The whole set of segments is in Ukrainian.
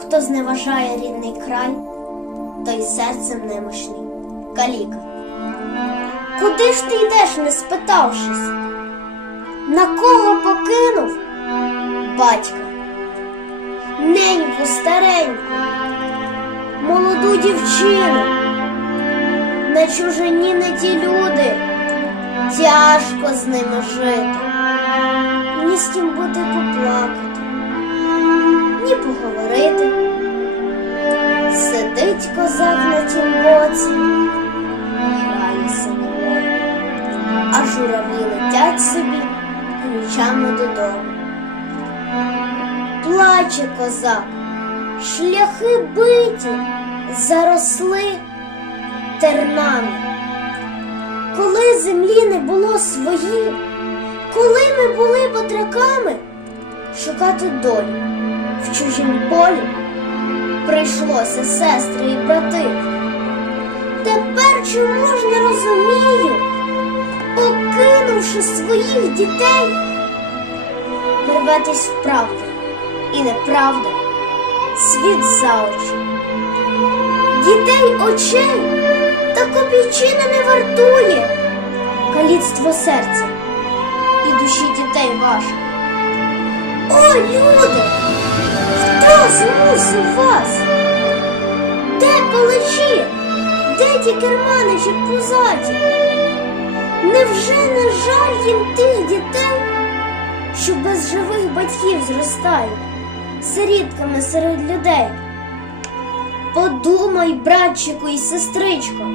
Хто зневажає рідний край, той серцем немощний, каліка. Куди ж ти йдеш, не спитавшись? На кого покинув? Батька, неньку стареньку, молоду дівчину, на чужині не ті люди, тяжко з ними жити, Сидить козак на тім грається немає, а журавлі летять собі ключами додому. Плаче козак, шляхи биті, заросли тернами. Коли землі не було свої, коли ми були батраками, шукати долю в чужім полі прийшлося сестри і брати. Тепер чому ж не розумію, покинувши своїх дітей, вирветесь в правду і неправда, світ за очі. Дітей очей та копійчина не вартує, каліцтво серця і душі дітей ваших. О, люди! Змусив вас? Де палачі? Де ті керманичі пузаті? Невже не жаль їм тих дітей, що без живих батьків зростають, сирітками серед людей? Подумай, братчику і сестричко,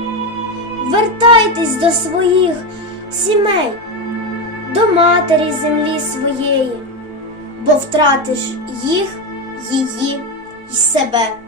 вертайтесь до своїх сімей, до матері землі своєї, бо втратиш їх, її себе.